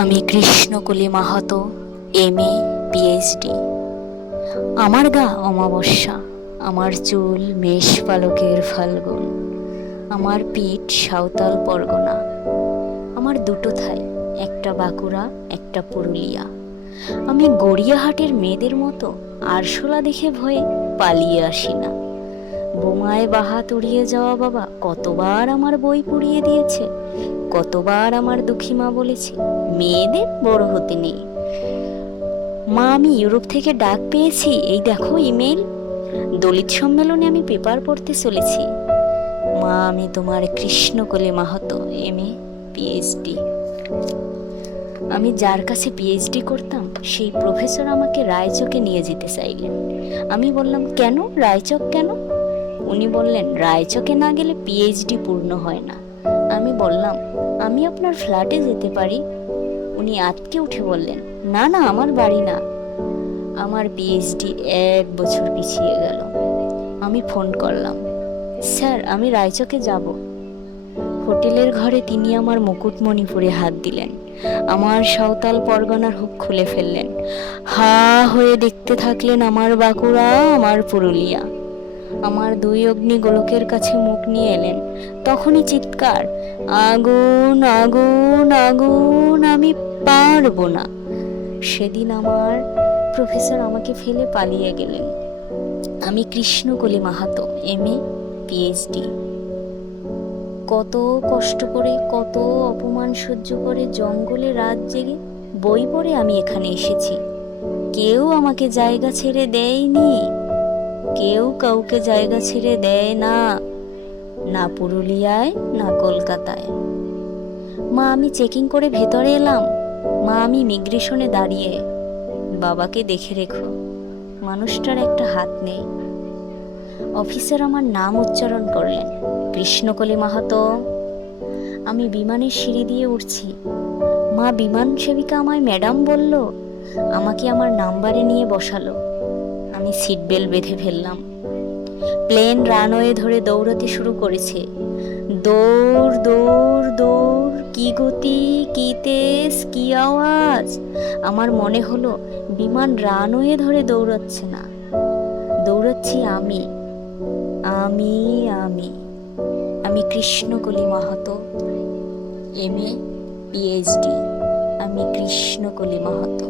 আমি Krishnakoli Mahato, MA PhD। আমার গা অমাবস্যা, আমার চুল মেষ পালকের ফাল্গুন, আমার পিঠ সাঁওতাল পরগনা। আমার দুটো থাই, একটা বাঁকুড়া একটা পুরুলিয়া। আমি গড়িয়াহাটের মেয়েদের মতো আরশোলা দেখে ভয়ে পালিয়ে আসি না। বোমায় বাহাত উড়িয়ে যাওয়া বাবা কতবার আমার বই পুড়িয়ে দিয়েছে, কতবার আমার দুঃখী মা বলেছে মেয়েদের বড় হতে নেই। মা, আমি ইউরোপ থেকে ডাক পেয়েছি, এই দেখো ইমেল। দলিত সম্মেলনে আমি পেপার পড়তে চলেছি। মা, আমি তোমার কৃষ্ণকলি মাহাতো, MA PhD। আমি যার কাছে PhD করতাম সেই প্রফেসর আমাকে রায়চকে নিয়ে যেতে চাইলেন। আমি বললাম, কেন রায়চক কেন? উনি বললেন, রায়চকে না গেলে PhD পূর্ণ হয় না। আমি বললাম, আমি আপনার ফ্ল্যাটে যেতে পারি। উনি আঁতকে উঠে বললেন, না না, আমার বাড়ি না। আমার PhD 1 বছর পিছিয়ে গেল। আমি ফোন করলাম, স্যার আমি রায়চকে যাব। হোটেলের ঘরে তিনি আমার মুকুটমণিপুরে হাত দিলেন, আমার সাঁওতাল পরগনার হুক খুলে ফেললেন। হা হয়ে দেখতে থাকলেন আমার বাঁকুড়া, আমার পুরুলিয়া। আমার দুই অগ্নি গোলকের কাছে মুখ নিয়ে এলেন। তখনই চিৎকার, আগুন আগুন আগুন, আমি পারবো না। সেদিন আমার প্রফেসর আমাকে ফেলে পালিয়ে গেলেন। আমি কৃষ্ণকলি মাহাতো, MA PhD। কত কষ্ট করে, কত অপমান সহ্য করে জঙ্গলে রাত জেগে বই পড়ে আমি এখানে এসেছি। কেউ আমাকে জায়গা ছেড়ে দেয়নি, কেউ কাউকে জায়গা ছেড়ে দেয় না, না পুরুলিয়ায় না কলকাতায়। মা, আমি চেকিং করে ভেতরে এলাম। মা, আমি ইমিগ্রেশনে দাঁড়িয়ে। বাবাকে দেখে রেখো, মানুষটার একটা হাত নেই। অফিসার আমার নাম উচ্চারণ করলেন, কৃষ্ণকলি মাহাতো। আমি বিমানের সিঁড়ি দিয়ে উঠছি। মা, বিমান সেবিকা আমায় ম্যাডাম বলল, আমাকে আমার নাম্বারে নিয়ে বসালো। আমি সিট বেল্ট বেঁধে ফেললাম। প্লেন রানওয়ে ধরে দৌড়াতে শুরু করেছে। দৌড় দৌড় দৌড়, কি গতি, কি তেজ, কি আওয়াজ! আমার মনে হলো বিমান রানওয়ে ধরে দৌড়াচ্ছে না, দৌড়াচ্ছি আমি। আমি আমি আমি কৃষ্ণকলি মাহাতো, MA PhD। আমি কৃষ্ণকলি মাহাতো।